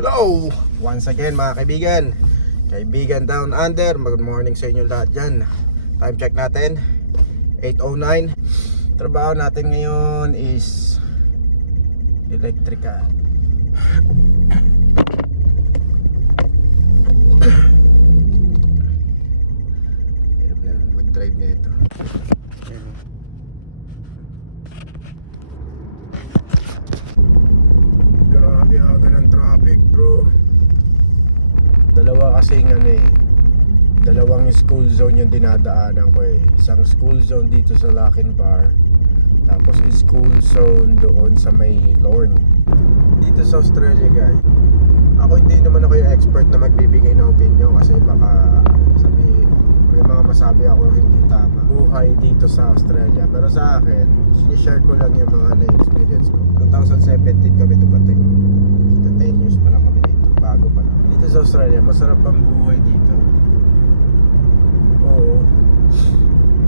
Hello! Once again mga Kaibigan Down Under, good morning sa inyo lahat dyan. Time check natin 8:09. Trabaho natin ngayon is electrical. Hirap na mag-drive na ito. Grabe aga ng traffic, bro. Dalawa kasing dalawang school zone yung dinadaanan ko eh. Isang school zone dito sa Lackenbar, tapos school zone doon sa may Lorne. Dito sa Australia, guys, ako hindi naman ako yung expert na magbibigay ng opinion kasi baka may mga masabi ako hindi tama buhay dito sa Australia. Pero sa akin, sinishare ko lang yung mga na-experience ko. 2017 kami dumating, 10 years pa lang kami dito, bago pa lang. Dito sa Australia, masarap ang buhay dito. Oo,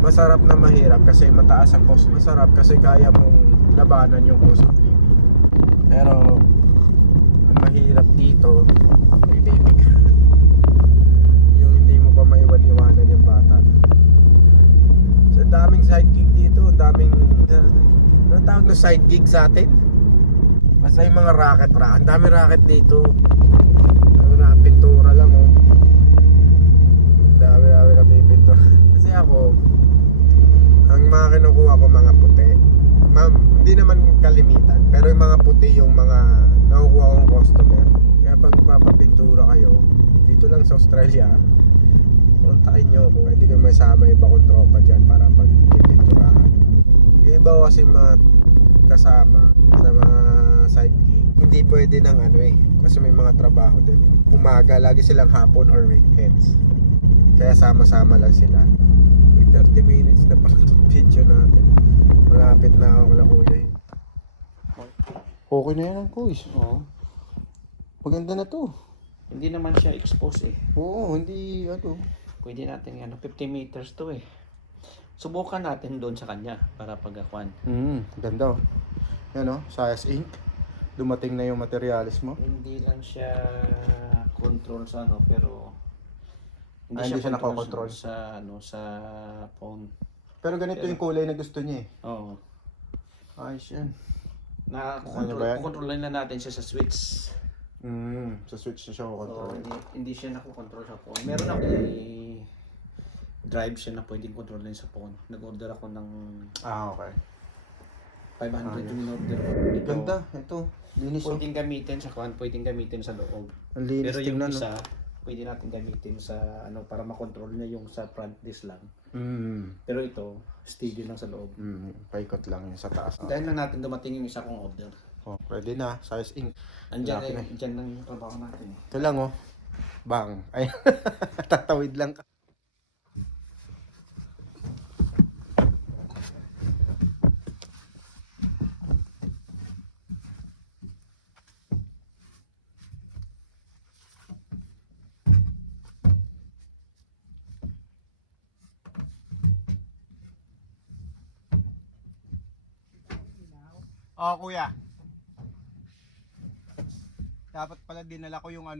masarap na mahirap kasi mataas ang cost. Masarap kasi kaya mong labanan yung cost of living. Pero ang mahirap dito, may baby ka. Yung hindi mo pa maiwan-iwanan yung bata. So daming side gig dito, daming ano tawag na side gig sa atin? Basta yung mga racket. Ang dami racket dito. Ano na, pintura lang oh. Dami na pipintura. Kasi ako, ang mga kinukuha ko mga puti. Hindi naman kalimitan, pero yung mga puti yung mga nakukuha kong customer. Kaya pag papapintura kayo dito lang sa Australia, kontakin nyo kung pwede kayo may sama iba kong tropa dyan para pagpipinturahan. Iba kasi mga kasama sa mga side gig, hindi pwede ng kasi may mga trabaho din. Umaga, lagi silang hapon or weekends. Kaya sama-sama lang sila. May 30 minutes na pala itong video natin. Malapit na ako na kuya. Okay na yan ang kuis. Oo. Maganda na to. Hindi naman siya expose eh. Oo, hindi Pwede natin 50 meters to eh. Subukan natin doon sa kanya para pagkakuan. Ganda oh. Yan oh, Sayas Inc. Dumating na yung materialis mo. Hindi lang siya control sa pero Hindi siya nako-control sa phone. Pero ganito yung kulay na gusto niya eh. Oo. Ayos yan. Ano ba yan? Kukontrolin na natin siya sa switch. Sa switch na siya control. Hindi siya nako-control sa phone. Meron ako drive siya na pwedeng kontrolin sa phone. Nag-order ako ng Okay. 500 yung in-order ko. Ganda, ito. Linis oh. Pwedeng gamitin sa kuan, pwedeng gamitin sa loob. Ang linis. Pero yung tingnan, isa, pwede natin gamitin sa para makontrol niya yung sa front disc lang. Pero ito, steady lang sa loob. Paikot lang yung sa taas. Dahil lang natin dumating yung isa kong order. Oh, pwede na. Sayas Inc. Andyan lang yung trabaho natin. Ito lang oh. Bang. Ay, tatawid lang ka. Oh, kuya. Dapat pala dinala ko yung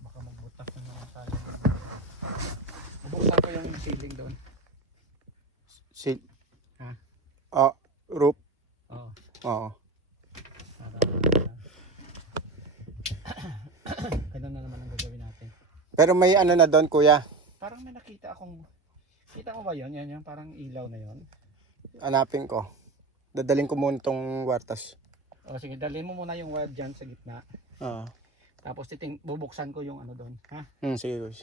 Baka magbutas na naman tayo. Bubuksan ko yung ceiling doon. Si Ha? roof. Oo. Oo. Para ganun na naman ang gagawin natin. Pero may ano na doon, kuya. Parang may nakita akong, kita mo ba yun? Yan yung parang ilaw na yun. Hanapin ko. Dadaling ko muna tong wartas. O sige, dalhin mo muna yung wire dyan sa gitna. Oo. Tapos bubuksan ko yung ano doon. Ha? Sige, guys.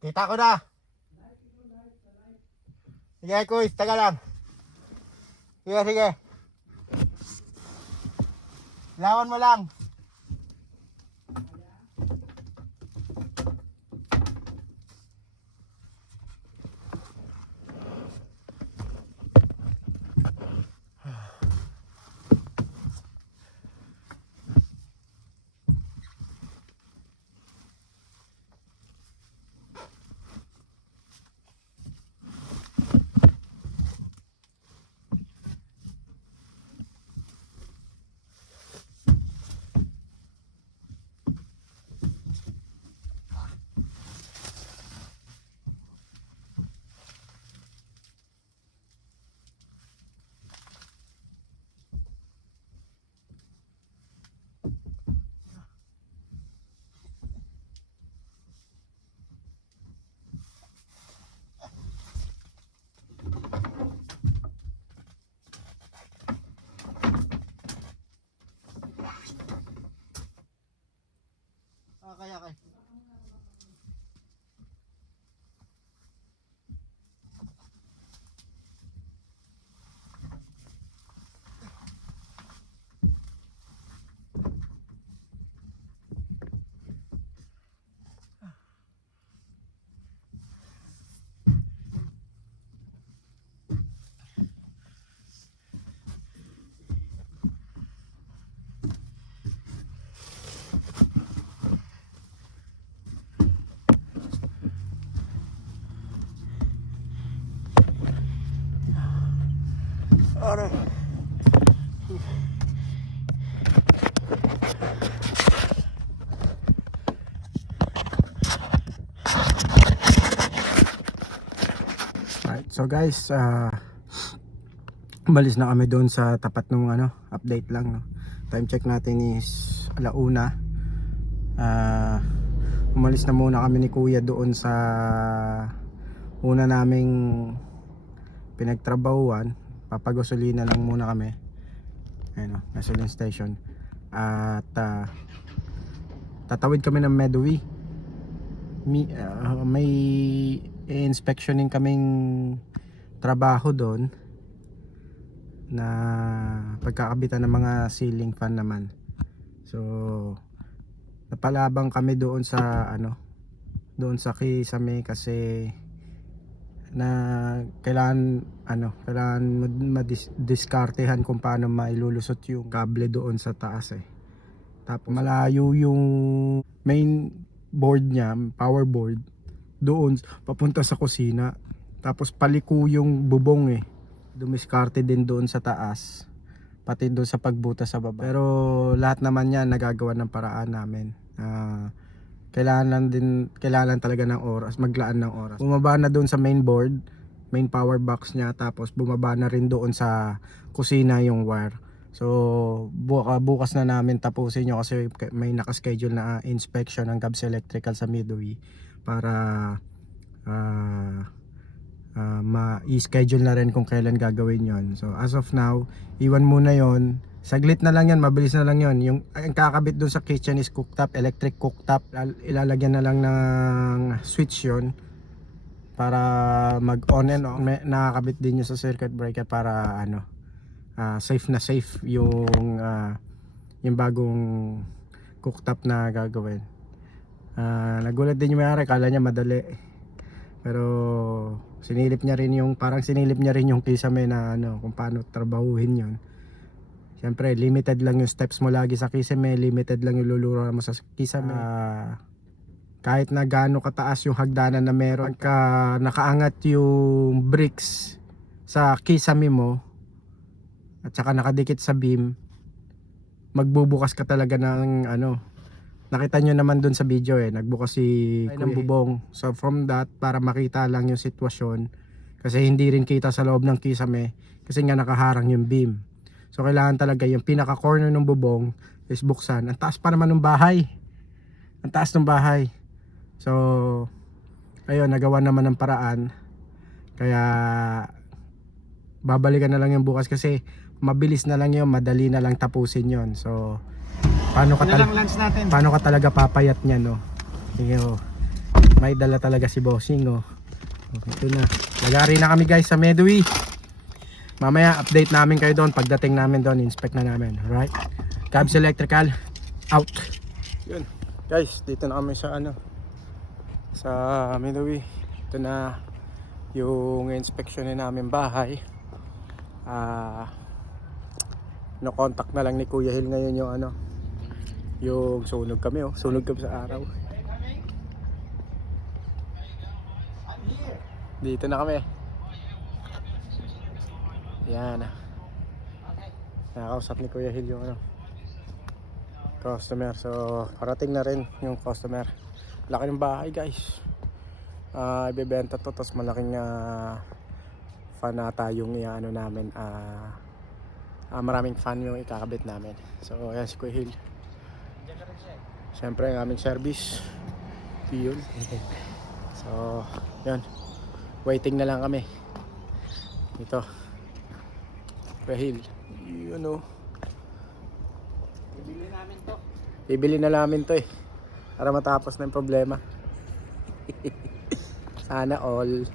Kita ko na. Sige, Kuis, taga lang. Sige, sige. Lawan mo lang. Kaya. Aray. Alright, so guys, umalis na kami doon sa tapat ng update lang, no? Time check natin is 1:00. Umalis na muna kami ni Kuya doon sa una naming pinagtrabahuan. Papagosolina lang muna kami. Ayun, gasoline station. At tatawid kami ng Meadowy. May inspectioning kaming trabaho doon na pagkakabitan ng mga ceiling fan naman. So napalabang kami doon sa doon sa Kisame kasi na kailangan madiskartehan kung paano mailulusot yung kable doon sa taas Tapos malayo yung main board niya, power board doon papunta sa kusina. Tapos paliko yung bubong dumiskarte din doon sa taas, pati doon sa pagbutas sa baba. Pero lahat naman yan nagagawa ng paraan namin. Kailangan talaga ng oras, maglaan ng oras. Bumaba na doon sa main board, main power box niya, tapos bumaba na rin doon sa kusina yung wire. So bukas na namin tapusin yun kasi may nakaschedule na inspection ng Gabs Electrical sa Midway para ma-schedule na rin kung kailan gagawin yon. So as of now, iwan muna yon. Saglit na lang yan, mabilis na lang yon. Yung ang kakabit doon sa kitchen is cooktop, electric cooktop. Ilalagyan na lang ng switch yon para mag on and off. Nakakabit din yun sa circuit breaker para safe na safe yung bagong cooktop na gagawin. Nagulat din yung may-ari, kala niya madali. Pero sinilip niya rin yung Kisame na kung paano trabahuhin yon. Siyempre limited lang yung steps mo lagi sa Kisame, limited lang yung lulura mo sa Kisame. Kahit na gaano kataas yung hagdanan na meron, pagka nakaangat yung bricks sa Kisame mo at saka nakadikit sa beam, magbubukas ka talaga ng nakita nyo naman dun sa video nagbukas si ng bubong. So from that, para makita lang yung sitwasyon, kasi hindi rin kita sa loob ng Kisame kasi nga nakaharang yung beam. So kailangan talaga yung pinaka corner ng bubong is buksan. Ang taas pa naman ng bahay, ang taas ng bahay. So ayun, nagawa naman ng paraan. Kaya babalikan na lang yung bukas kasi mabilis na lang yun, madali na lang tapusin yon. So paano ka talaga papayat niya, no? Sige, May dala talaga si Bossing, oh. Ito na. Lagari na kami guys sa Medway. Mamaya update namin kayo doon pagdating namin doon, inspect na namin. Alright. Cabs Electrical out. Yun. Guys, dito na kami sa sa Medway. Ito na yung inspection namin bahay. No contact na lang ni Kuya Hill ngayon yung yung sunog kami, oh. Sunog kami sa araw. Dito na kami. Yan. Nakakausap ni Kuya Hill yung customer. So parating na rin yung customer. Laki ng bahay guys. Ibebenta to, tapos malaking fan ata yung namin. Maraming fan yung ikakabit namin. So ayan si Kuya Hill. Siyempre ang aming service yun. So yan, waiting na lang kami ito. Kuya Hill, bibili na namin to para matapos na yung problema. Sana all.